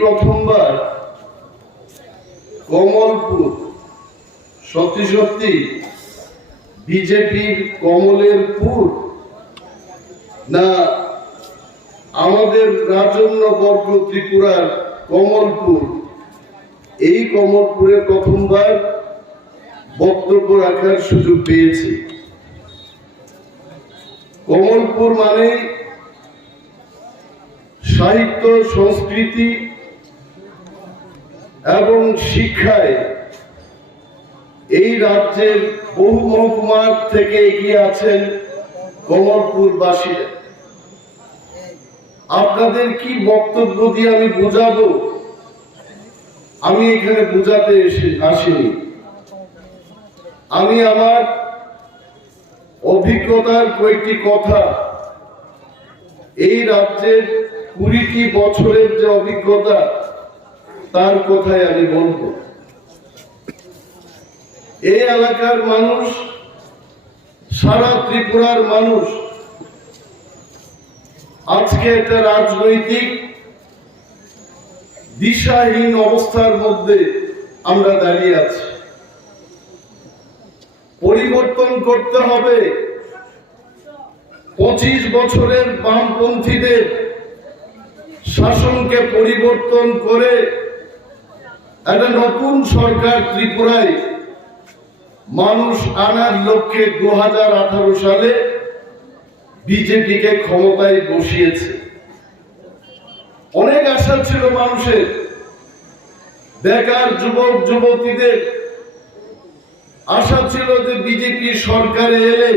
প্রথমবার কমলপুর সত্যি সত্যি বিজেপির কমলের পুর না আমাদের রাজন্যবর্গ ত্রিপুরার কমলপুর, এই কমলপুরে প্রথমবার বক্তব্য রাখার সুযোগ পেয়েছি। কমলপুর মানে সাহিত্য, সংস্কৃতি এবং শিক্ষায় এই রাজ্যের বহু মহকুমার থেকে এগিয়ে আছেন কমলপুরবাসীরা। আপনাদের কি বক্তব্য দিয়ে আমি বোঝাবো, আমি এখানে বোঝাতে আসিনি। আমি আমার অভিজ্ঞতার কয়েকটি কথা, এই রাজ্যের 20টি বছরের যে অভিজ্ঞতা তার কথাই আমি বলবো। এই এলাকার মানুষ, সারা ত্রিপুরার মানুষ আজকে একটা রাজনৈতিক দিশাহীন অবস্থার মধ্যে আমরা দাঁড়িয়ে আছি। পরিবর্তন করতে হবে। 25 বছরের বামপন্থীদের শাসনকে পরিবর্তন করে একটা নতুন সরকার ত্রিপুরায় মানুষ আনার লক্ষ্যে 2018 সালে বিজেপিকে ক্ষমতায় বসিয়েছে। অনেক আশা ছিল মানুষের, বেকার যুবক যুবতীদের আশা ছিল যে বিজেপি সরকারে এলে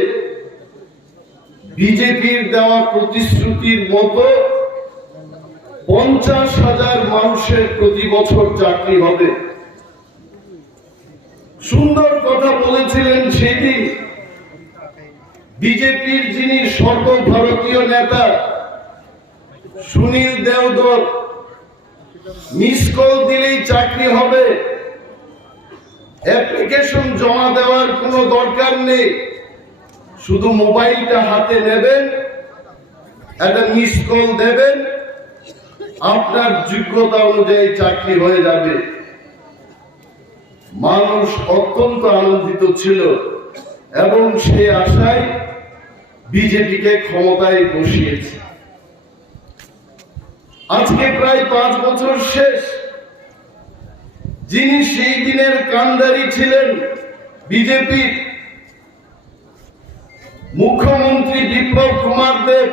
বিজেপির দেওয়া প্রতিশ্রুতির মতো 50,000 মানুষের প্রতি বছর চাকরি হবে। সুন্দর কথা বলেছিলেন সেদিন বিজেপির যিনি সর্বভারতীয় নেতা সুনীল দেওধর, মিস কল দিলেই চাকরি হবে, অ্যাপ্লিকেশন জমা দেওয়ার কোনো দরকার নেই, শুধু মোবাইলটা হাতে নেবেন, একটা মিস কল দেবেন, আপনার যোগ্যতা অনুযায়ী চাকরি হয়ে যাবে। মানুষ অত্যন্ত আনন্দিত ছিল এবং সেই আশায় বিজেপিকে ক্ষমতায় বসিয়েছে। আজকে প্রায় 5 বছর শেষ। যিনি সেই দিনের কান্ডারি ছিলেন বিজেপির মুখ্যমন্ত্রী বিপ্লব কুমার দেব,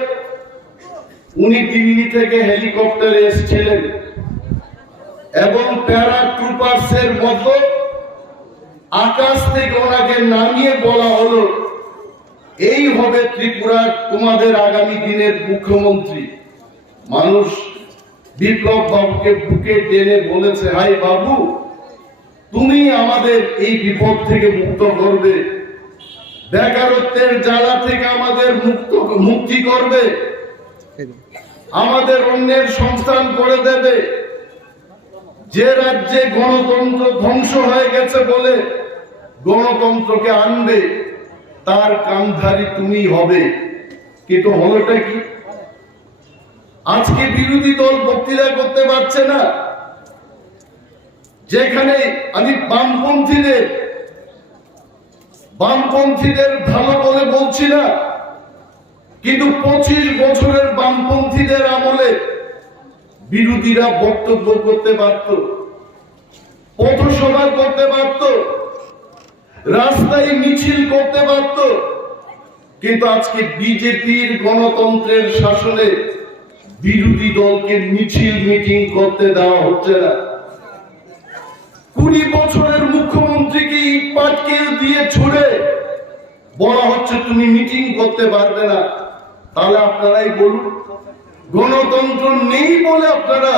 উনি দিল্লি থেকে হেলিকপ্টারে এসেছিলেন এবং প্যারাট্রুপার্সের মতো আকাশ থেকে ওনাকে নামিয়ে বলা হলো, এই হবে ত্রিপুরার তোমাদের আগামী দিনের মুখ্যমন্ত্রী। মানুষ বিপ্লব বাবুকে বুকে টেনে বলেছে, হাই বাবু, তুমি আমাদের এই বিপদ থেকে মুক্ত করবে, বেকারত্বের জ্বালা থেকে আমাদের মুক্তি করবে, আমাদের অন্যের সংস্থান করে দেবে। যে রাজ্যে গণতন্ত্র ধ্বংস হয়ে গেছে বলে গণতন্ত্রকে আনবে, তার কামধারী তুমি হবে। কিন্তু হলোটা কি? আজকে বিরোধী দল বক্তৃতা করতে পারছে না। যেখানে আমি বামপন্থীদের ভালো বলে বলছি না, কিন্তু 25 বছরের বামপন্থীদের আমলে বিরোধীরা বক্তব্য করতে পারত, পথসভা করতে পারত, রাস্তায় মিছিল করতে পারত। কিন্তু আজকে বিজেপির গণতন্ত্রের শাসনে বিরোধী দলকে মিছিল মিটিং করতে দেওয়া হচ্ছে না। 20 বছরের মুখ্যমন্ত্রীকে ইট পাটকেল দিয়ে ছুড়ে বলা হচ্ছে তুমি মিটিং করতে পারবে না। তাহলে আপনারাই বলুন, গণতন্ত্র নেই বলে আপনারা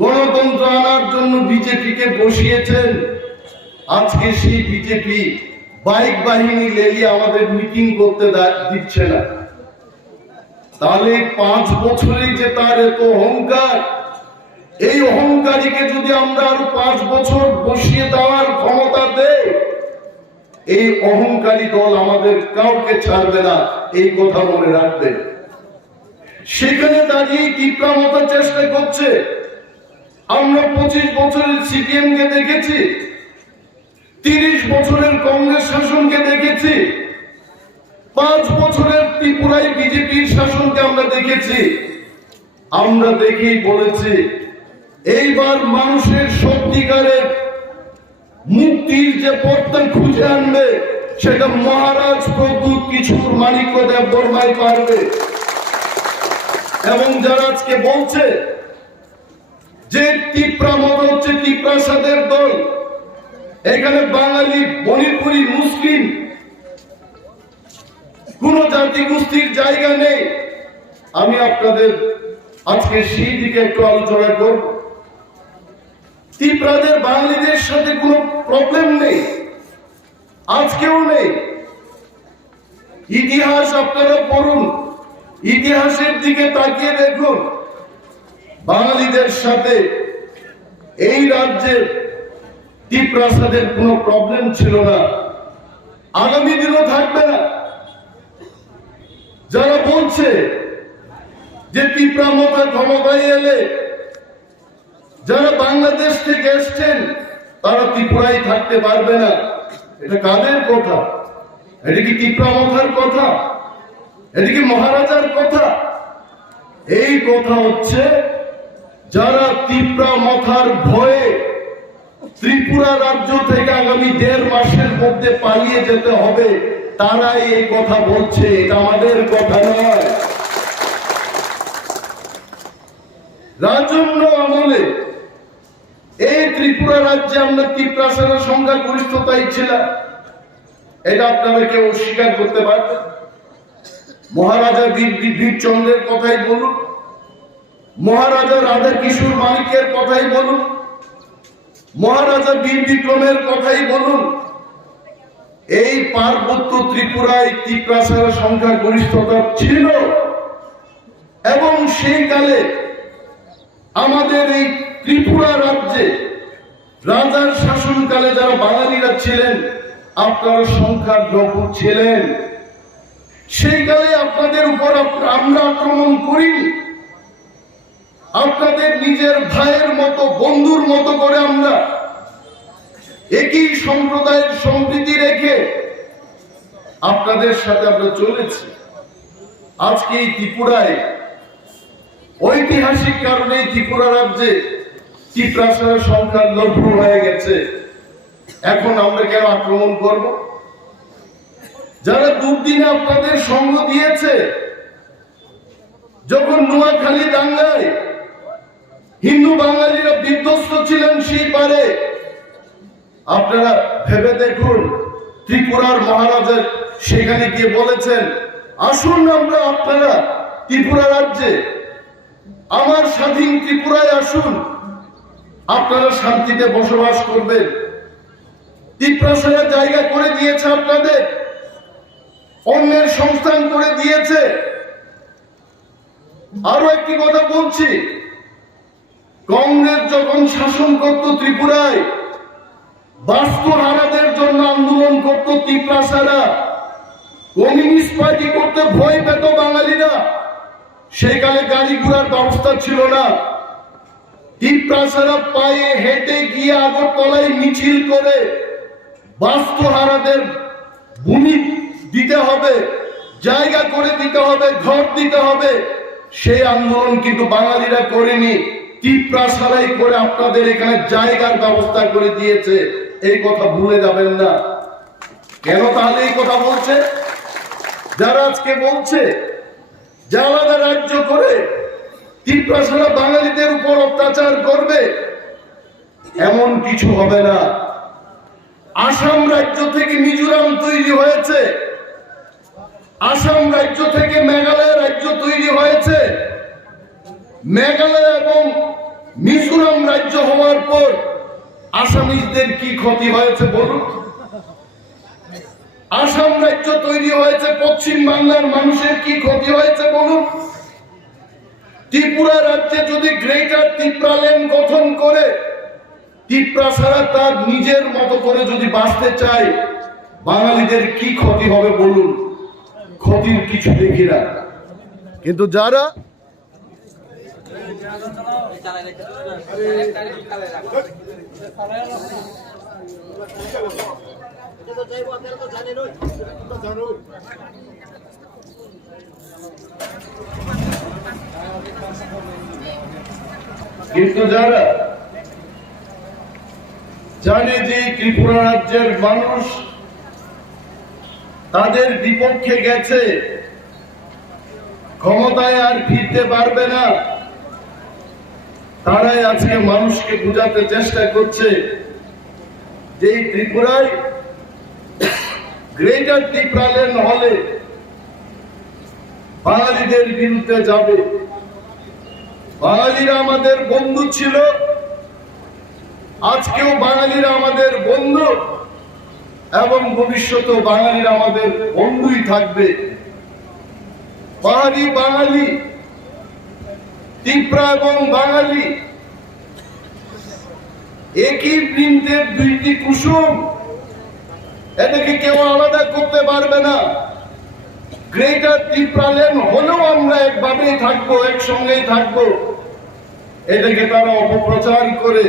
গণতন্ত্র আনার জন্য বিজেপিকে বসিয়েছেন। আজকে সেই বিজেপি বাইক বাহিনী লেলিয়ে আমাদের মিটিং করতে দিচ্ছে না। তাহলে 5 বছরেই যে তার এত অহংকার, এই অহংকারীকে যদি আমরা আরো 5 বছর বসিয়ে দেওয়ার ক্ষমতা দেই, এই অহংকারী দল আমাদের কাউকে ছাড়বে না, এই কথা মনে রাখবেন। সেখানে দাঁড়িয়ে কিপ্রামতার চেষ্টা করছে। আমরা 25 বছরের সিপিএম কে দেখেছি, 30 বছরের কংগ্রেস শাসনকে দেখেছি, 5 বছরের ত্রিপুরায় বিজেপির শাসনকে আমরা দেখেছি। আমরা দেখেই বলেছি এইবার মানুষের সত্যিকারের মুক্তির যে পথটা খুঁজে আনবে সেটা মহারাজ প্রদ্যুৎ কিশোর মাণিক্য দেব বর্মাই পারবে। এবং যারা আজকে বলছে যে তিপ্রা মত হচ্ছে তিপ্রাসাদের দল, এখানে বাঙালি, মণিপুরি, মুসলিম কোন জাতি গোষ্ঠীর জায়গা নেই, আমি আপনাদের আজকে সেই দিকে একটু আলোচনা করব। তিপ্রাদের বাঙালিদের সাথে কোনো প্রবলেম নেই, আজকেও নেই। ইতিহাস আপনারা পড়ুন, ইতিহাসের দিকে তাকিয়ে দেখুন, বাঙালিদের সাথে এই রাজ্যের তিপ্রাসাদের কোনো প্রবলেম ছিল না, আগামী দিনও থাকবে না। যারা বলছে যে তিপ্রা মতা ক্ষমতায় এলে যারা বাংলাদেশ থেকে এসছেন তারা ত্রিপুরায় থাকতে পারবে না, এটা কাদের কথা? এটা কি তিপ্রা মথার কথা? এটা কি মহারাজার কথা? এই কথা হচ্ছে যারা তিপ্রা মথার ভয়ে ত্রিপুরা রাজ্য থেকে আগামী 1.5 মাসের মধ্যে পালিয়ে যেতে হবে, তারাই এই কথা বলছে, এটা আমাদের কথা নয়। রাজন্য আমলে এই ত্রিপুরা রাজ্যে আমরা তিপ্রাসারের সংখ্যা গরিষ্ঠতাই ছিল, এটা আপনারা কেউ অস্বীকার করতে পারবেন? মহারাজা বীরচন্দ্রের কথাই বলুন, মহারাজা রাধা কিশোর মাণিক্যের কথাই বলুন, মহারাজা বীর বিক্রমের কথাই বলুন, এই পার্বত্য ত্রিপুরায় তিপ্রাসারের সংখ্যা গরিষ্ঠতা ছিল। এবং সেই কালে আমাদের এই ত্রিপুরা রাজ্যে রাজার শাসনকালে যারা বাঙালিরা ছিলেন আপনারা সংখ্যার লঘু ছিলেন। সেই কালে আপনাদের উপর আমরা আক্রমণ করিনি, আপনাদের নিজের ভাইয়ের মতো, বন্ধুর মতো করে আমরা একই সম্প্রদায়ের সম্প্রীতি রেখে আপনাদের সাথে আমরা চলেছি। আজকে এই ত্রিপুরায় ঐতিহাসিক কারণে ত্রিপুরা রাজ্যে তিপ্রাসারের সংখ্যা লঘু হয়ে গেছে। এখন আমরা কেন আক্রমণ করব? যারা দুর্দিনে আপনাদের সঙ্গ দিয়েছে, যখন নোয়াখালী দাঙ্গায় হিন্দু বাঙালিরা বিধ্বস্ত ছিলেন সেই পারে, আপনারা ভেবে দেখুন ত্রিপুরার মহারাজা সেখানে গিয়ে বলেছেন আসুন আমরা আপনারা ত্রিপুরা রাজ্যে আমার স্বাধীন ত্রিপুরায় আসুন, আপনারা শান্তিতে বসবাস করবেন। তিপ্রাসারের জায়গা করে দিয়েছে আপনাদের, অন্যের সংস্থান করে দিয়েছে। আরো একটি কথা বলছি, কংগ্রেস যখন শাসন করত ত্রিপুরায়, বাস্তুহারাদের জন্য আন্দোলন করত তিপ্রাসারা, কমিউনিস্ট পার্টি করতে ভয় পেত বাঙালিরা। সেকালে গাড়ি ঘোড়ার ব্যবস্থা ছিল না, তিপ্রাসারা পায়ে হেঁটে গিয়ে আগরতলায় মিছিল করে বাস্তুহারাদের ভূমি দিতে হবে, জায়গা করে দিতে হবে, ঘর দিতে হবে। সেই আন্দোলন কিন্তু বাঙালিরা করেনি, তিপ্রাসারাই করে আপনাদের এখানে জায়গার ব্যবস্থা করে দিয়েছে। এই কথা ভুলে যাবেন না। কেন তাহলে এই কথা বলছে? যারা আজকে বলছে যে আলাদা রাজ্য করে তিপ্রাসারা বাঙালিদের উপর অত্যাচার করবে, এমন কিছু হবে না। আসাম রাজ্য থেকে মিজোরাম তৈরি হয়েছে, আসাম রাজ্য থেকে মেঘালয় রাজ্য তৈরি হয়েছে। মেঘালয় এবং মিজোরাম রাজ্য হওয়ার পর আসামিজদের কি ক্ষতি হয়েছে বলুন? আসাম রাজ্য তৈরি হয়েছে, পশ্চিম বাংলার মানুষের কি ক্ষতি হয়েছে বলুন? ত্রিপুরা রাজ্যে যদি গ্রেটার ত্রিপুরাল্যান্ড গঠন করে তিপ্রাসারা তার নিজের মতো করে যদি বাঁচতে চায়, বাঙালিদের কি ক্ষতি হবে বলুন? ক্ষতির কিছু দেখি না। কিন্তু যারা কিন্তু যারা জানে যে ত্রিপুরা রাজ্যের মানুষ তাদের বিপক্ষে গেছে, ক্ষমতায় আর ফিরতে পারবে না, তারাই আজকে মানুষকে বোঝাতে চেষ্টা করছে যে এই ত্রিপুরায় গ্রেটার ত্রিপুরাল্যান্ড হলে বাঙালিদের বিরুদ্ধে যাবে। বাঙালিরা আমাদের বন্ধু ছিল, আজকেও বাঙালিরা আমাদের বন্ধু এবং ভবিষ্যতেও বাঙালিরা আমাদের বন্ধুই থাকবে। পাহাড়ি বাঙালি, ত্রিপুরা এবং বাঙালি একই বৃন্তের দুইটি কুসুম, এটাকে কেউ আলাদা করতে পারবে না। গ্রেটার ত্রিপুরাল্যান্ড হলেও আমরা একভাবেই থাকবো, একসঙ্গেই থাকবো। এটাকে তারা অপপ্রচার করে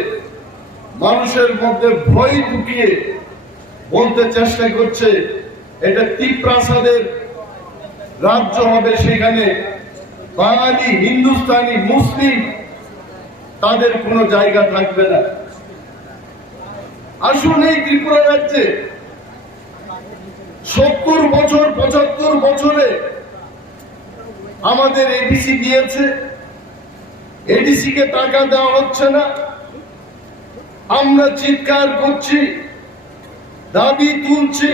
মানুষের মধ্যে ভয় ঢুকিয়ে বলতে চেষ্টা করছে এটা ত্রিপ্রাসাদের রাজ্য হবে, সেখানে বাঙালি, হিন্দুস্তানি, মুসলিম তাদের কোনো জায়গা থাকবে না। আসুন এই ত্রিপুরা রাজ্যে 70 বছর 75 বছরে আমাদের এডিসি দিয়েছে, এডিসি কে টাকা দেওয়া হচ্ছে না। আমরা চিৎকার করছি, দাবি তুলছি।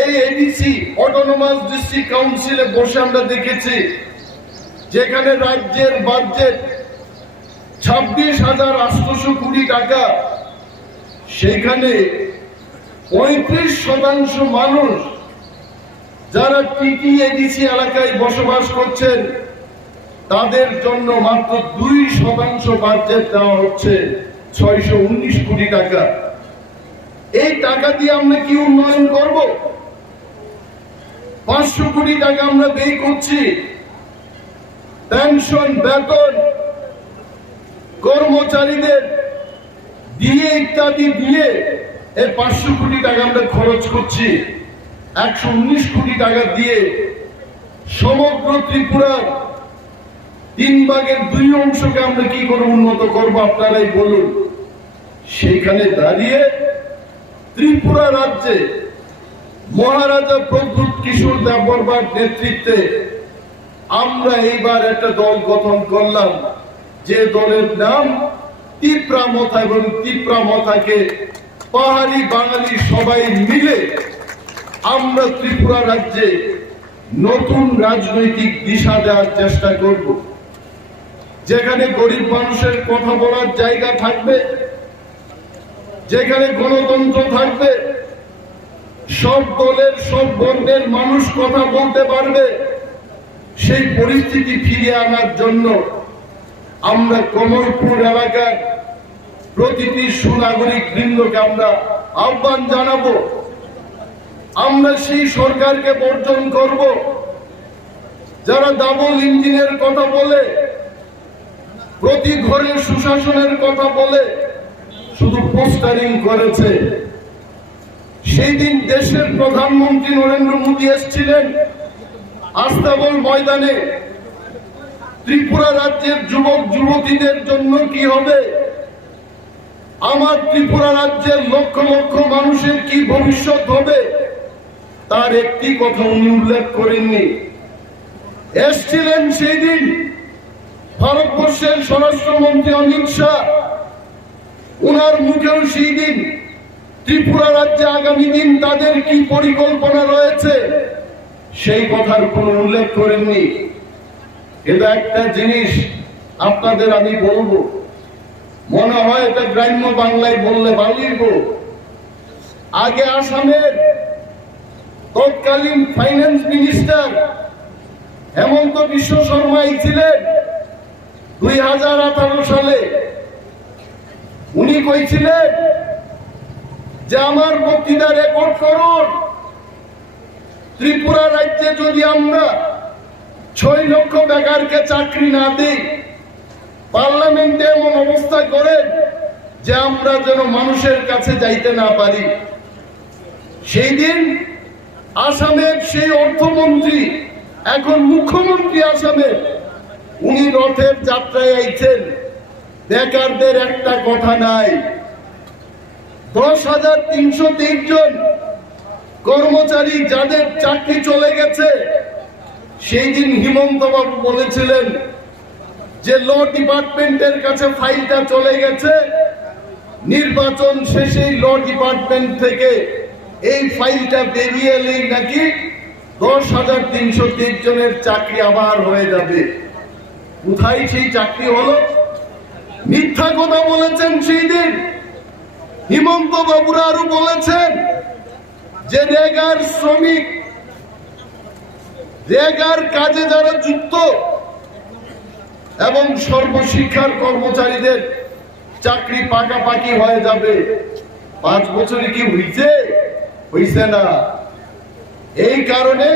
এই এডিসি অটোনমাস ডিস্ট্রিক্ট কাউন্সিলে বসে আমরা দেখেছি যেখানে রাজ্যের বাজেট 26,800 কোটি টাকা, সেখানে 35% মানুষ যারা টিটি এডিসি এলাকায় বসবাস করছেন তাদের জন্য মাত্র 2% বাজেট দেওয়া হচ্ছে 619 কোটি টাকা। এই টাকা দিয়ে আমরা কি উন্নয়ন করব? 500 কোটি টাকা আমরা ব্যয় করছি পেনশন, বেতন, কর্মচারীদের দিয়ে ইত্যাদি দিয়ে। এই 500 কোটি টাকা আমরা খরচ করছি, 119 কোটি টাকা দিয়ে সমগ্র ত্রিপুরার 3/2 অংশকে আমরা কি করে উন্নত করবো আপনারাই বলুন। সেখানে দাঁড়িয়ে ত্রিপুরা রাজ্যে মহারাজা প্রদ্যুৎ কিশোর দেববর্মার নেতৃত্বে আমরা এইবার একটা দল গঠন করলাম, যে দলের নাম ত্রিপুরা মথা, এবং ত্রিপুরা মথাকে পাহাড়ি বাঙালি সবাই মিলে আমরা ত্রিপুরা রাজ্যে নতুন রাজনৈতিক দিশা দেওয়ার চেষ্টা করব, যেখানে গরিব মানুষের কথা বলার জায়গা থাকবে, যেখানে গণতন্ত্র থাকবে, সব দলের সব বর্ণের মানুষ কথা বলতে পারবে। সেই পরিস্থিতি ফিরিয়ে আনার জন্য আমরা কমলপুর এলাকার প্রতিটি সুনাগরিক বৃন্দকে আমরা আহ্বান জানাবো। আমরা সেই সরকারকে বর্জন করব যারা ডাবল ইঞ্জিনের কথা বলে, প্রতি ঘরে সুশাসনের কথা বলে শুধু পোস্টারিং করেছে। সেই দিন দেশের প্রধানমন্ত্রী নরেন্দ্র মোদী এসেছিলেন আস্তাবল ময়দানে। ত্রিপুরা রাজ্যের যুবক যুবতীদের জন্য কি হবে, আমার ত্রিপুরা রাজ্যের লক্ষ লক্ষ মানুষের কি ভবিষ্যৎ হবে, তার একটি কথা উনি উল্লেখ করেননি। এসেছিলেন সেই দিন ভারতবর্ষের স্বরাষ্ট্রমন্ত্রী অমিত শাহ, উনার মুখেও সেই দিন ত্রিপুরা রাজ্যে আগামী দিন তাদের কি পরিকল্পনা রয়েছে সেই কথার কোনো উল্লেখ করেননি। কিন্তু একটা জিনিস আপনাদের আমি বলবো, মনে হয় এটা গ্রাম্য বাংলায় বললে ভালোই। আগে আসামের তৎকালীন ফাইন্যান্স মিনিস্টার হেমন্ত বিশ্ব শর্মা ছিলেন 2018 সালে। উনি কইছিলেন যে আমার বক্তৃতা রেকর্ড করুন, ত্রিপুরা রাজ্যে যদি আমরা 6 লক্ষ বেকারকে চাকরি না দিই পার্লামেন্টে এমন অবস্থা করেন যে আমরা যেন মানুষের কাছে যাইতে না পারি। সেই দিন আসামের সেই অর্থমন্ত্রী, এখন মুখ্যমন্ত্রী আসামের, উনি রথের যাত্রায় আইছেন, বেকারদের একটা কথা নাই। 10,323 জন কর্মচারী যাদের চাকরি চলে গেছে, সেই দিন হিমন্ত বাবু বলেছিলেন যে ল ডিপার্টমেন্টের কাছে ফাইলটা চলে গেছে, নির্বাচন শেষে ল ডিপার্টমেন্ট থেকে এই ফাইলটা বেরিয়ে এলেই নাকি 10,323 জনের চাকরি আবার হয়ে যাবে। কোথায় সেই চাকরি হলো? মিথ্যা কথা বলেছেন সেই দিন হিমন্ত বাবুরা। আরো বলেছেন যে রেগার শ্রমিক, রেগার কাজে যারা যুক্ত এবং সর্বশিক্ষার কর্মচারীদের চাকরি পাকাপাকি হয়ে যাবে। 5 বছরে কি হইছে? হইছে না। এই কারণে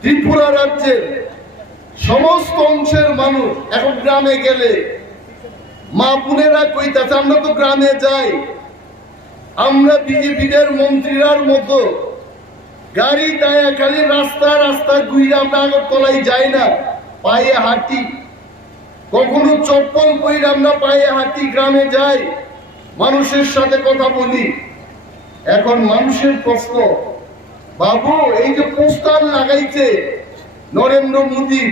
ত্রিপুরা রাজ্যের সমস্ত অংশের মানুষ এখন গ্রামে গেলে মা বোনেরা কইতাছে, আমরা তো গ্রামে যাই, আমরা বিজেপিদের মন্ত্রীরার মতো গাড়ি টায়া খালি রাস্তা রাস্তা ঘুরে আমরা আগরতলায় যাই না, পায়ে হাঁটি। কখনো চপ্পল পরে আমরা পায়ে হাঁটি, গ্রামে যাই, মানুষের সাথে কথা বলি। এখন মানুষের প্রশ্ন, বাবু এই যে পোস্টার লাগাইছে নরেন্দ্র মোদী,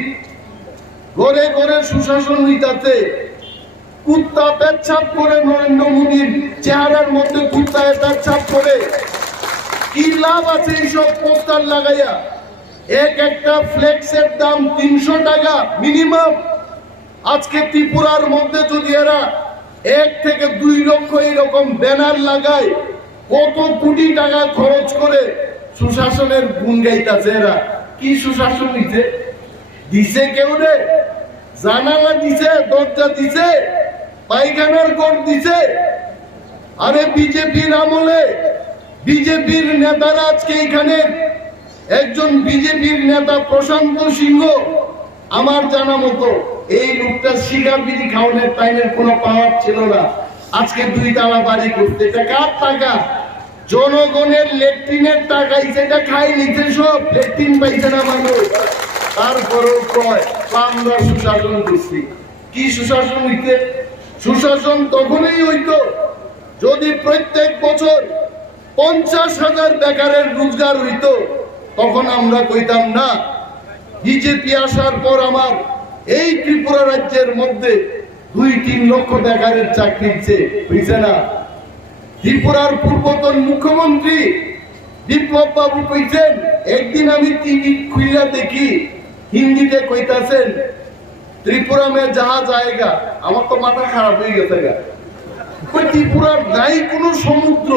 ঘরে ঘরে সুশাসন হইতাছে, কুত্তা পেচ্ছাপ করে নরেন্দ্র মোদীর চেহারার মধ্যে কুত্তা পেচ্ছাপ করে, কি লাভ আছে এইসব পোস্টার লাগাইয়া? একটা ফ্লেক্সের দাম 300 টাকা মিনিমাম। আজকে ত্রিপুরার মধ্যে যদি এরা 1 থেকে 2 লক্ষ এরকম ব্যানার লাগায়, কত কোটি টাকা খরচ করে সুশাসনের গুণ গাইতাছে এরা। কি সুশাসন দিছে? দিছে কেউ রে? জানালা দিছে, দরজা দিছে, পায়খানার ঘর দিছে। আরে বিজেপির আমলে বিজেপির নেতারা, আজকে এখানে একজন বিজেপির নেতা প্রশান্ত সিংহ, আমার জানা মতো এই লোকটা সিগার বিড়ি খাওয়ানোর টাইমের কোনো পাওয়ার ছিল না, আজকে 2 তালা বাড়ি করতে। এটা কার টাকা? জনগণের লেট্রিনের টাকা, সেটা খাই নিতে, সব লেট্রিন পাইছে না মানুষ। তারপরেও কয় আমরা সুশাসন করছি। কি সুশাসন হইতে? সুশাসন তখনই হইতো যদি প্রত্যেক বছর 50,000 বেকারের রোজগার হইতো। তখন আমরা কইতাম না। বিজেপি আসার পর আমার এই ত্রিপুরা রাজ্যের মধ্যে 2-3 লক্ষ বেকারের চাকরি হইছে না। ত্রিপুরার পূর্বতন মুখ্যমন্ত্রী বিপ্লব বাবু কইছেন, একদিন আমি টিভি খুইলা দেখি হিন্দিতে কইতাছেন ত্রিপুরা মে যাহা জায়গা। আমার তো মাথা খারাপ হয়ে গেছে। ত্রিপুরার নাই কোনো সমুদ্র,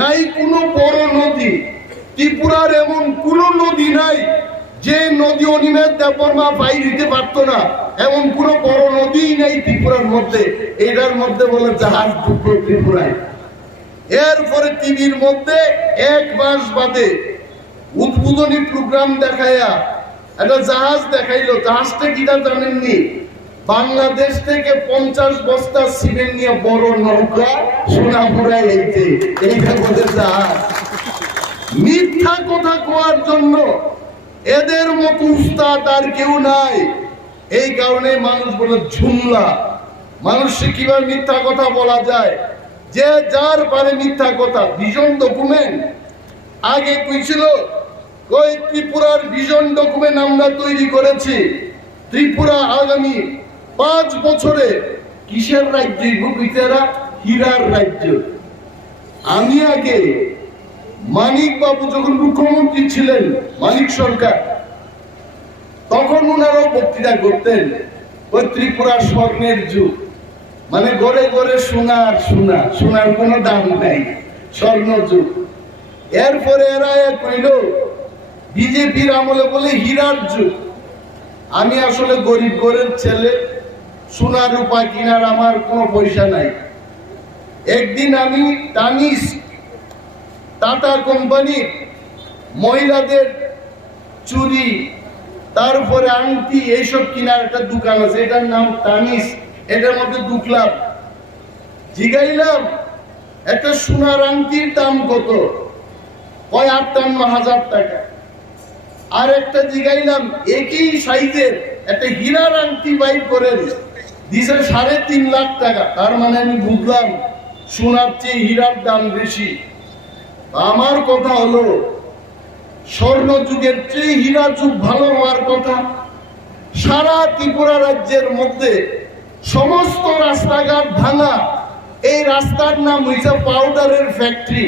নাই কোনো বড় নদী, ত্রিপুরার এমন কোন নদী নাই যে নদী অনিমেষ দেববর্মা পাই দিতে পারতো না, এমন কোন বড় নদী নাই ত্রিপুরার মধ্যে। এটার মধ্যে বলে জাহাজ ঢুকলো ত্রিপুরায়। এরপরে টিভির মধ্যে 1 মাস বাদে উদ্বোধনী প্রোগ্রাম দেখাইয়া একটা জাহাজ দেখাইলো। জাহাজটা কিনা জানেননি? বাংলাদেশ থেকে 50 বস্তা সিমেন্ট নিয়ে বড় নৌকা সোনাপুরায় এইতে, এইটা বলে জাহাজ। মিথ্যা কথা কোয়ার জন্য এদের মতো উস্তাদ আর কেউ নাই। এই কারণে মানুষ বলে ঝুমলা। মানুষকে কিভাবে মিথ্যা কথা বলা যায়? যে যার পারে মিথ্যা কথা। ভিশন ডকুমেন্ট আগে কইছিল, কই ত্রিপুরার ভিশন ডকুমেন্ট আমরা তৈরি করেছি। ত্রিপুরা আগামী 5 বছরে কিসের রাজ্য? হীরার রাজ্য। আমি আগে মানিক বাবু যখন মুখ্যমন্ত্রী ছিলেন, মানিক সরকার, তখন ওনারাও বক্তৃতা করতেন ওই ত্রিপুরা স্বর্ণের যুগ, মানে ঘরে ঘরে সোনার সোনা, সোনার কোনো দাম নাই, স্বর্ণ যুগ। এরপরে এরা কইল বিজেপির আমলে বলে হীরার যুগ। আমি আসলে গরিব ঘরের ছেলে, সোনা রূপা কিনার আমার কোনো পয়সা নাই। একদিন আমি টানিস টাটা কোম্পানির মহিলাদের চুড়ি, তারপরে আংটি এইসব কেনার একটা দোকান আছে, এটার নাম তানিস। এটার মধ্যে ঢুকলাম, জিগাইলাম একটা সোনার আংটির দাম কত, কয় 58,000 টাকা। আর একটা জিগাইলাম একই সাইজের একটা হীরার আংটি বাইর করে দিছে 3.5 লাখ টাকা। তার মানে আমি বুঝলাম সোনার চেয়ে হীরার দাম বেশি। আমার কথা হলো স্বর্ণ যুগের চেয়ে হীরা যুগ ভালো হওয়ার কথা। সারা ত্রিপুরা রাজ্যের মধ্যে সমস্ত রাস্তাঘাট ভাঙা, এই রাস্তার নাম হইছে পাউডারের ফ্যাক্টরি।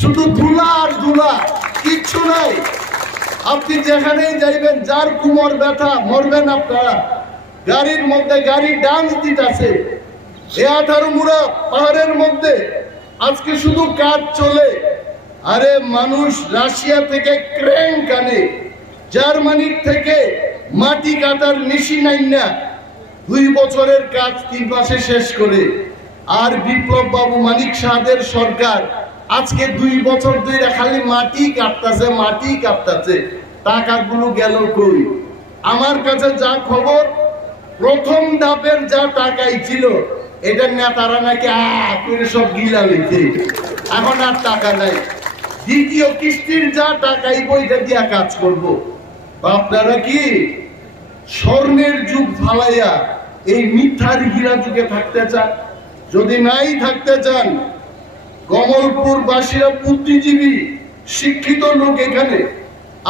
শুধু ধুলা আর ধুলা, কিচ্ছু নাই। আপনি যেখানেই যাইবেন, যার কুমর ব্যথা, মরবেন আপনারা। গাড়ির মধ্যে গাড়ি ডান্স দিতেছে। এ 18 মুড়া পাহাড়ের মধ্যে আজকে শুধু কাজ চলে। আরে মানুষ রাশিয়া থেকে ক্রেন আনে, জার্মানির থেকে মাটি কাটার মেশিন আইনা 2 বছরের কাজ 3 মাসে শেষ করে। আর বিপ্লব বাবু মানিক সাহাদের সরকার আজকে 2 বছর ধরে খালি মাটি কাটতেছে। টাকাগুলো গেল কই? আমার কাছে যা খবর, প্রথম ধাপের যা টাকাই ছিল এটা নেতারা নাকি করে সব গিলা লিখে, এখন আর টাকা নাই। দ্বিতীয় কিস্তির যা টাকাই বইটা দিয়া কাজ করব। আপনারা কি স্বর্ণের যুগ ফালাইয়া এই মিথ্যার হীরা যুগে থাকতে চান? যদি নাই থাকতে চান, কমলপুর বাসীরা বুদ্ধিজীবী শিক্ষিত লোক, এখানে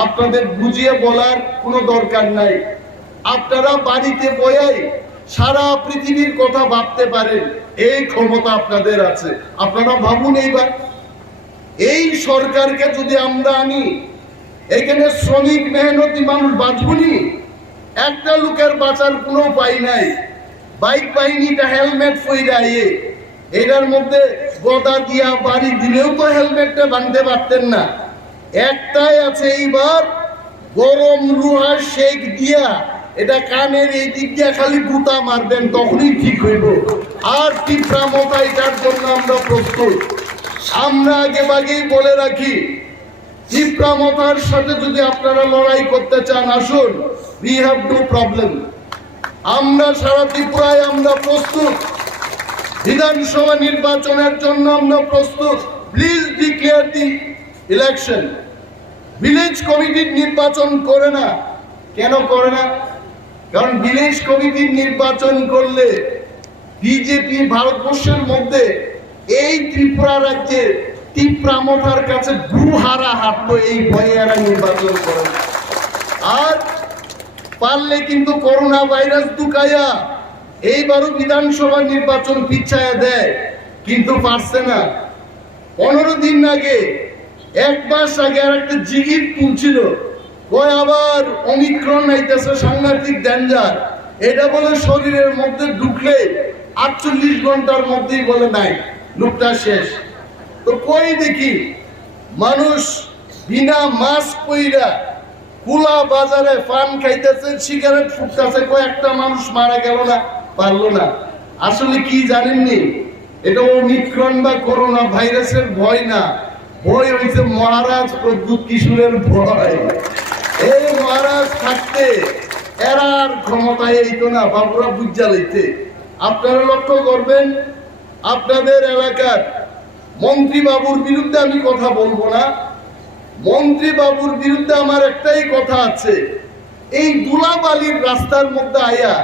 আপনাদের বুঝিয়ে বলার কোনো দরকার নাই। আপনারা বাড়িতে বয়াই সারা পৃথিবীর কথা ভাবতে পারেন, এই ক্ষমতা আপনাদের আছে। আপনারা ভাবুন এইবার, এই সরকারকে যদি আমরা আনি, এখানে শ্রমিক মেহনতি মানুষ বাঁচবনি? একটা লোকের বাঁচার কোনো উপায় নাই। বাইক বাহিনীটা হেলমেট পইরা এটার মধ্যে গদা দিয়া বাড়ি দিলেও তো হেলমেটটা বাঁধতে পারতেন না। একটাই আছে, এইবার গরম লোহার শেক দিয়া এটা কানের এই দিক দিয়ে খালি গুতা মারবেন, তখনই ঠিক হইব। আর তীব্রা মতা এটার জন্য আমরা প্রস্তুত। আমরা আগে আগেই বলে রাখি, তীব্রা মতার সাথে যদি আপনারা লড়াই করতে চান, আসুন, we have no problem। আমরা সারা ত্রিপুরায় আমরা প্রস্তুত। বিধানসভা নির্বাচনের জন্য আমরা প্রস্তুত। Please declare the election. Village কমিটির নির্বাচন করে না। কেন করে না? কারণ ভিলেজ কমিটির নির্বাচন করলে বিজেপি ভারতবর্ষের মধ্যে এই ত্রিপুরা রাজ্যে তীব্রামতার কাছে গুহারা হাঁটলো, এই ভয়ে এরা নির্বাচন করে না। আর পারলে কিন্তু করোনা ভাইরাস দুকায়া এইবারও বিধানসভা নির্বাচন পিছায়া দেয়, কিন্তু পারছে না। 15 দিন আগে, 1 মাস আগে আর একটা জিগির তুলছিল, কয় আবার অমিক্রন আইতেছে, সাংঘাতিক ডেঞ্জার। এটা বলে শরীরের মধ্যে ঢুকলে 48 ঘন্টার মধ্যেই বলে নাই, লোকটা শেষ। তো কই দেখি মানুষ বিনা মাস্ক পইরা খোলা বাজারে পান খাইতেছে, সিগারেট ফুটতেছে, কয়েকটা মানুষ মারা গেল না, পারলো না। আসলে কি জানেননি, এটা ওমিক্রন বা করোনা ভাইরাসের ভয় না, ভয় হইছে মহারাজ প্রদ্যুৎ কিশোরের ভয়। এই মহারাজ থাকতে এরার ক্ষমতায় এইতো না, বাবুরা বুঝা লইতে। আপনারা লক্ষ্য করবেন, আপনাদের এলাকার মন্ত্রী বাবুর বিরুদ্ধে আমি কথা বলবো না। মন্ত্রী বাবুর বিরুদ্ধে আমার একটাই কথা আছে, এই দুলাবালির রাস্তার মধ্যে আয়া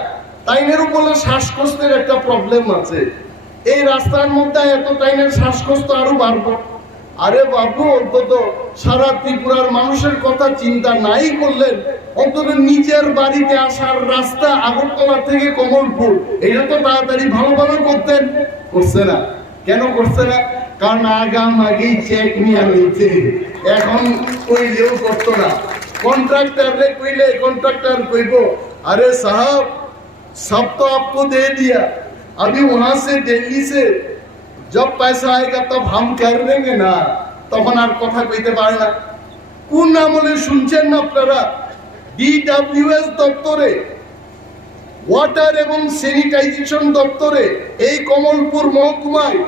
তাইনের উপরে শ্বাসকষ্টের একটা প্রবলেম আছে। এই রাস্তার মধ্যে এত টাইনের শ্বাসকষ্ট আরো বাড়বো। আরে বাবু, অন্তত সারা ত্রিপুরার মানুষের কথা চিন্তা নাই করলেন, অন্তত নিজের বাড়িতে আসার রাস্তা আগরতলা থেকে কমলপুর এটা তো তাড়াতাড়ি ভালো করতেন। করছে না। কেন করছে না? কারণ আগাম আগেই চেক নিয়ে নিতে, এখন কইলেও করতো না। কন্ট্রাক্টরে কইলে কন্ট্রাক্টর কইব, अरे साहब सब तो आपको दे दिया, अभी वहां से दिल्ली से जब पैसा आएगा तब हम कर देंगे ना। তখন আর কথা কইতে পারে না। কোন আমলে শুনছেন না আপনারা? DWS দপ্তরে, ওয়াটার এবং স্যানিটাইজেশন দপ্তরে, এই কমলপুর মহকুমায়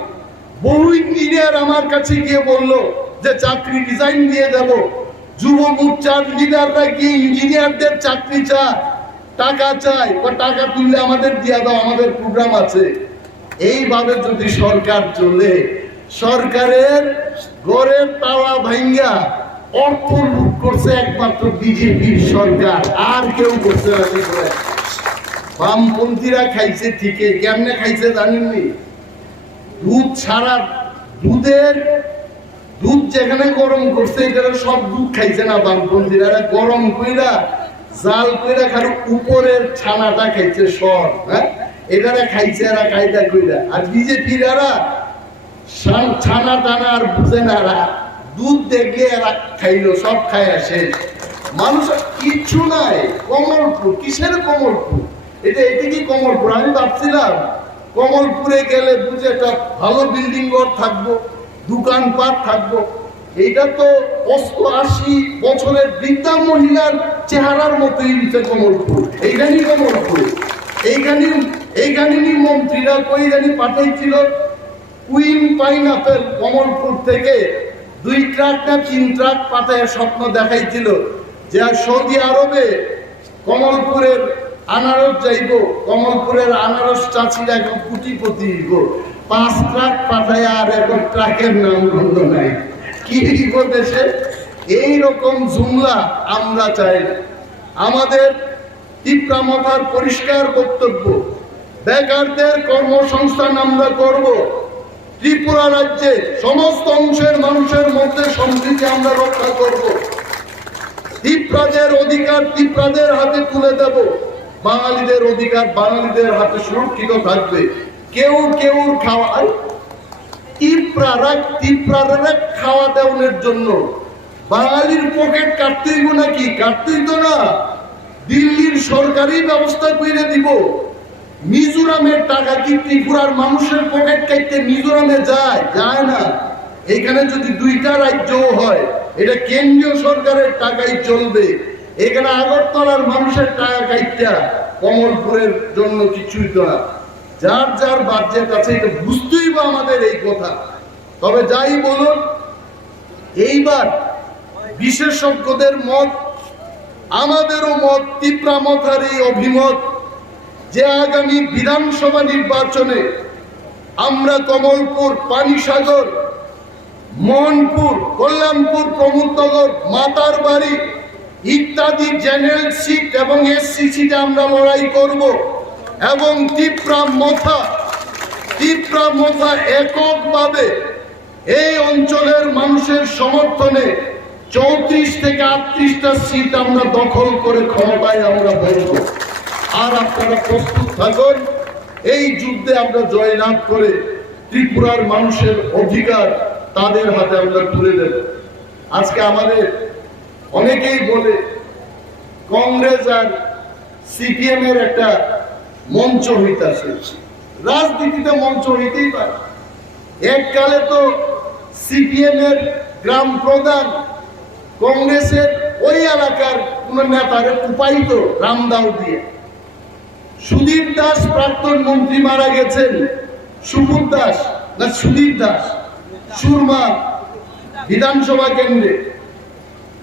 বহু ইঞ্জিনিয়ার আমার কাছে গিয়ে বলল যে চাকরি রিজাইন দিয়ে দেব। যুব মোর্চার লিডাররা কি ইঞ্জিনিয়ারদের চাকরি চায়, টাকা চায়, বা টাকা তুললে আমাদের দিয়া দাও, আমাদের প্রোগ্রাম আছে। এইভাবে যদি সরকার চলে, সরকারের ঘরের তালা ভাঙ্গা অর্থ লুট করছে একমাত্র বিজেপির সরকার, আর কেউ করতে পারে। বামপন্থীরা খাইছে ঠিকই, কেমনে খাইছে জানেননি? দুধ ছাড়া, দুধ যেখানে গরম করছে এখানে সব দুধ খাইছে না বামপন্থীরা, গরম কইরা জাল কইরা খালি উপরের ছানাটা খাইছে সর, হ্যাঁ এটারা খাইছে এরা কায়দা কইরা। আর বিজেপির এরা ছানা টানা আর বুঝে না, এরা দুধ দেখলে এরা খাইলো, সব খায় আসে। মানুষ কিচ্ছু নাই। কমলপুর, কিসের কমলপুর? এটা কি কমলপুর? আমি ভাবছিলাম কমলপুরে গেলে বুঝে একটা ভালো বিল্ডিং ঘর থাকবো, দোকানপাট থাকবো। এইটা তো ৮৮ বছরের বৃদ্ধা মহিলার চেহারার মতোই দিচ্ছে কমলপুর। এইখানেই কমলপুর, এইখানেই মন্ত্রীরা কই জানি পাঠাইছিল কুইন পাইনাপেল কমলপুর থেকে 2 ট্রাক না 3 ট্রাক পাঠায় স্বপ্ন দেখাইছিল যে সৌদি আরবে কমলপুরের আনারস যাইব, কমলপুরের আনারস চাষিরা এখন কোটিপতি হইব। 5 ট্রাক পাঠায় আর এখন ট্রাকের নাম গন্ধ নাই। কি দেশে এইরকম জুমলা আমরা চাই না। আমাদের তীব্রামথার পরিষ্কার বক্তব্য, বেকারদের কর্মসংস্থান আমরা করব। ত্রিপুরা রাজ্যে সমস্ত অংশের মানুষের মধ্যে সম্প্রীতি আমরা রক্ষা করব। ত্রিপুরাদের অধিকার ত্রিপুরাদের হাতে তুলে দেব, বাঙালিদের অধিকার বাঙালিদের হাতে সুরক্ষিত থাকবে। কেউ খাওয়া ত্রিপুরারা খাওয়া দেওয়ার জন্য বাঙালির পকেট কাটতেই নাকি? কাটতেই তো না, দিল্লির সরকারি ব্যবস্থা করে দিব। মিজোরামের টাকা কি ত্রিপুরার মানুষের পকেট কাটতে মিজোরামে যায় না। এখানে যদি 2টা রাজ্য হয়, এটা কেন্দ্রীয় সরকারের টাকাই চলবে। এখানে আগরতলার মানুষের টাকা কাটটা কমলপুরের জন্য কিছুই তো না। যার যার বাজেট আছে, এটা বুঝতেই বা আমাদের এই কথা। তবে যাই বলুন, এইবার বিশেষজ্ঞদের মত, আমাদেরও মত, তীব্রামথার এই অভিমত যে আগামী বিধানসভা নির্বাচনে আমরা কমলপুর, পানিসাগর, মোহনপুর, কল্যাণপুর, প্রমোদনগর, মাতারবাড়ি ইত্যাদি জেনারেল সিট এবং এসসি সিটে আমরা লড়াই করব। এবং তীব্রামথা এককভাবে এই অঞ্চলের মানুষের সমর্থনে 34 থেকে 38টা সিট আমরা দখল করে ক্ষমতায় আমরা বসব। আর আপনারা প্রস্তুত থাকুন, এই যুদ্ধে আমরা জয়লাভ করে ত্রিপুরার মানুষের অধিকার তাদের হাতে আমরা তুলে দেব। আজকে আমাদের অনেকেই বলে কংগ্রেস আর সিপিএম এর একটা মঞ্চ হইতাছে। রাজনীতিতে মঞ্চ হইতেই পারে। এককালে তো সিপিএম এর গ্রাম প্রধান কংগ্রেসের ওই এলাকার কোন নেতারে কুপাইত রামদাও দিয়ে। সুধীর দাস প্রাক্তন মন্ত্রী মারা গেছেন, সুপুর দাস না সুধীর দাস, সুরমা বিধানসভা কেন্দ্রে।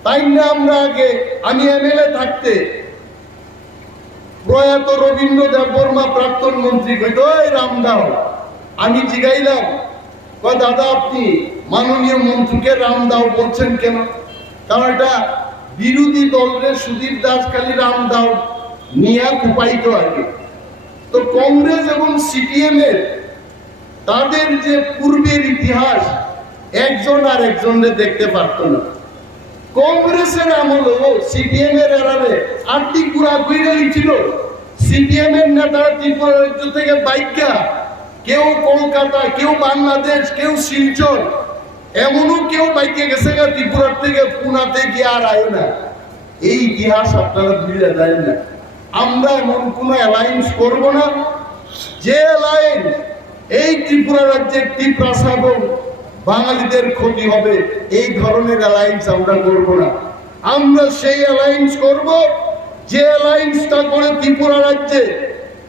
তাই না আমরা আগে, আমি এমএলএ থাকতে প্রয়াত রবীন্দ্র দেববর্মা প্রাক্তন মন্ত্রী কইত ওই রামদাও। আমি জিগাইলাম, কয় দাদা আপনি মাননীয় মন্ত্রীকে রামদাও বলছেন কেন? কারণ এটা বিরোধী দলের সুধীর দাস খালি রামদাও নিয়ে কুপাইত আগে। তো কংগ্রেস এবং সিপিএম এর তাদের যে পূর্বের ইতিহাস একজন আর একজনের দেখতে পারত না। কংগ্রেসের আমলেও সিপিএম এর এরারে আর্থিক গুড়া কইরাই ছিল। সিপিএম এর নেতারা ত্রিপুরা রাজ্য থেকে বাইকা, কেউ কলকাতা, কেউ বাংলাদেশ, কেউ শিলচর, এমনও কেউ বাইকে গেছে ত্রিপুরার থেকে পুনাতে গিয়ে আর আয় না। এই ইতিহাস আপনারা ভুলে যায় না। আমরা এমন কোন অ্যালায়েন্স করব না যে অ্যালায়েন্স এই ত্রিপুরা রাজ্যের ত্রিপ্রাসা এবং বাঙালিদের ক্ষতি হবে। এই ধরনের অ্যালায়েন্স আমরা করব না। আমরা সেই অ্যালায়েন্স করব যে অ্যালায়েন্সটা করে ত্রিপুরা রাজ্যে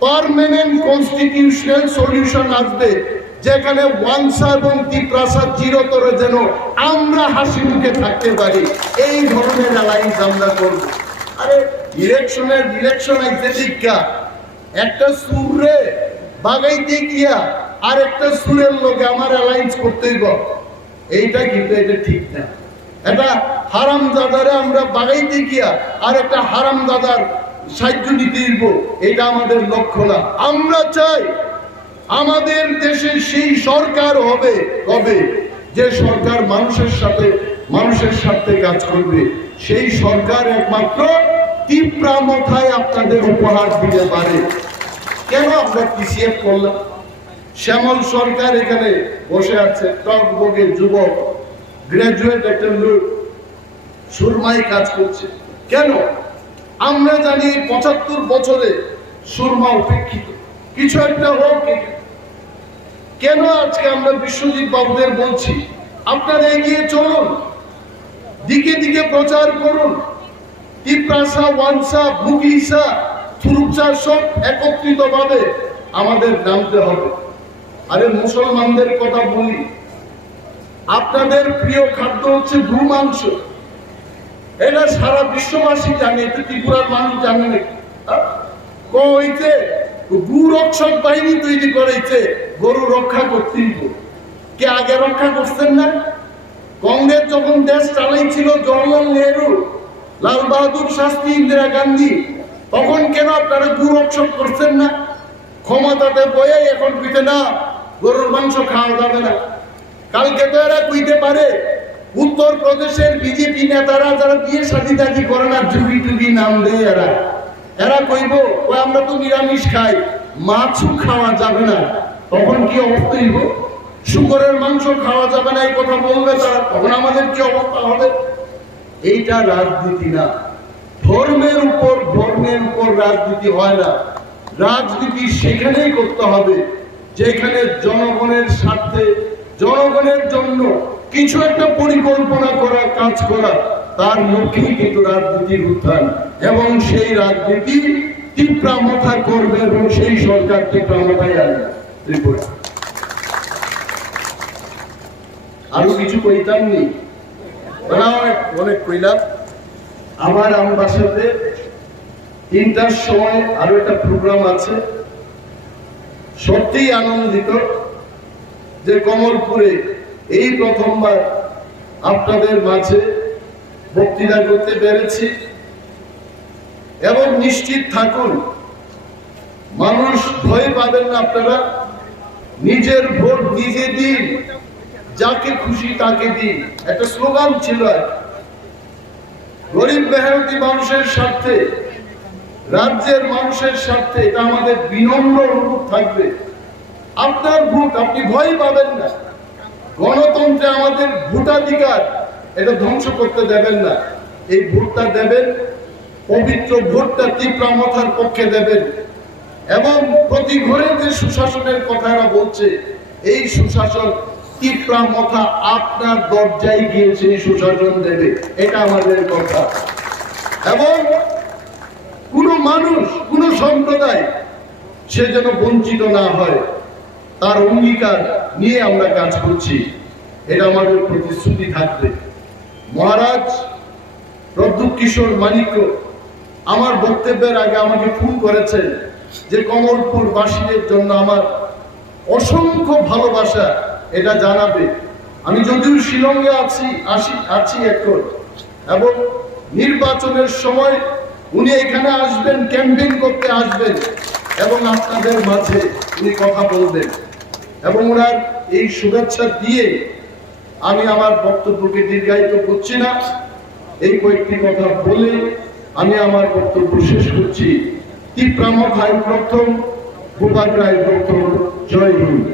পার্মানেন্ট কনস্টিটিউশনাল সলিউশন আসবে, যেখানে ওয়াংসা এবং তিপ্রাসাদ চিরতরে যেন আমরা হাসি মুখে থাকতে পারি, এই ধরনের অ্যালায়েন্স আমরা করব। আরে ইলেকশন আইতে দীক্ষা একটা সুরে বাগাইতে গিয়া আর একটা সুরের লোকে আমার অ্যালায়েন্স করতেই গো, এইটা কিন্তু এটা ঠিক না। এটা হারামজাদারে আমরা বাগাইতে গিয়া আর একটা হারামজাদার সাহায্য নিতে দিব, এটা আমাদের লক্ষ্য না। আমরা চাই আমাদের দেশে সেই সরকার হবে কবে যে সরকার মানুষের সাথে কাজ করবে। সেই সরকার একমাত্র তীব্রামথায় আপনাদের উপহার দিতে পারে। কেন আমরা পিছিয়ে করলাম? শ্যামল সরকার এখানে বসে আছে, টকবগের যুবক, গ্রাজুয়েট একটা লোক, সুরমাই কাজ করছে। কেন? আমরা জানি ৭৫ বছরে সুরমা উপেক্ষিত, কিছু একটা হোক। কেন আজকে আমরা বিশ্বজিৎ বাবুদের বলছি আপনারা এগিয়ে চলুন, দিকে দিকে প্রচার করুন, তিপ্রাসা, ওয়াংসা, বুগিসা, থুরুকসা সব একত্রিত ভাবে আমাদের নামতে হবে। আরে মুসলমানদের কথা বলি, আপনাদের প্রিয় খাদ্য হচ্ছে গরু মাংস, এটা সারা বিশ্ববাসী জানে, এটা ত্রিপুরার মানুষ জানে নাকি? কইতে গু রক্ষক বাহিনী তৈরি করেছে গরু রক্ষা করতেই। কে আগে রক্ষা করছেন না? কংগ্রেস যখন দেশ চালাইছিল জওয়াহরলাল নেহরু, লাল বাহাদুর শাস্ত্রী, ইন্দিরা গান্ধী, তখন কেন আপনারা গু রক্ষক করছেন না? ক্ষমতাতে বয়ে এখন কইতে না গরুর মাংস খাওয়া যাবে না। কালকে তো এরা কইতে পারে উত্তর প্রদেশের বিজেপি নেতারা যারা বিয়ে শাদী করে না, যুগি টুগি নাম দেয়, এরা কইব আমরা তো নিরামিষ খাই, মাছও খাওয়া যাবে না। তখন কি অবস্থা হইব? শুকরের মাংস খাওয়া যাবে না এই কথা বলবে তারা, তখন আমাদের কি অবস্থা হবে? এইটা রাজনীতি না। ধর্মের উপর রাজনীতি হয় না। রাজনীতি সেখানেই করতে হবে যেখানে জনগণের স্বার্থে, জনগণের জন্য কিছু একটা পরিকল্পনা করা, কাজ করা, তার লক্ষ্যেই কিন্তু রাজনীতির উত্থান। এবং সেই রাজনীতি তীব্রামথা করবে এবং সেই সরকার তীব্রামথায় আনবে। আরো কিছু কইতাম নি, অনেক কইলাম। আমার বাসাতে ৩টার সময় আরো একটা প্রোগ্রাম আছে। সত্যিই আনন্দিত যে কমলপুরে এই প্রথমবার আপনাদের মাঝে বক্তৃতা করতে পেরেছি। এবং নিশ্চিত থাকুন, মানুষ ভয় পাবেন না। আপনারা নিজের ভোট নিজে দিন, যাকে খুশি তাকে দিন, একটা স্লোগান ছিল। গরিব মেহনতি মানুষের স্বার্থে, রাজ্যের মানুষের স্বার্থে, এটা আমাদের বিনম্র অনুরোধ থাকবে। আপনার ভোট, আপনি ভয় পাবেন না। গণতন্ত্রে আমাদের ভোটাধিকার, এটা ধ্বংস করতে দেবেন না। এই ভোটটা দেবেন, পবিত্র ভোটটা তীব্রামথার পক্ষে দেবেন। এবং প্রতি ঘরে যে সুশাসনের কথা এরা বলছে, এই সুশাসন তীব্রামথা আপনার দরজায় গিয়ে সেই সুশাসন দেবে, এটা আমাদের কথা। এবং কোন মানুষ, কোন সম্প্রদায় সে যেন বঞ্চিত না হয়, তার অঙ্গীকার নিয়ে আমরা কাজ করছি, এটা আমাদের প্রতিশ্রুতি থাকবে। মহারাজ প্রদ্যুৎ কিশোর মানিক্য আমার বক্তব্যের আগে আমাকে ফোন করেছেন যে কমলপুর বাসীদের জন্য আমার অসংখ্য ভালোবাসা, এটা জানাবে। আমি যদিও শিলংয়ে আছি এখন, এবং নির্বাচনের সময় উনি এখানে আসবেন, ক্যাম্পেইন করতে আসবেন, এবং আপনাদের মাঝে উনি কথা বলবেন। এবং ওনার এই শুভেচ্ছা দিয়ে আমি আমার বক্তব্যকে দীর্ঘায়িত করছি না। এই কয়েকটি কথা বলে আমি আমার বক্তব্য শেষ করছি। তীব্রামথায় প্রথম, গোপাল রায় প্রথম। জয় হিন্দ।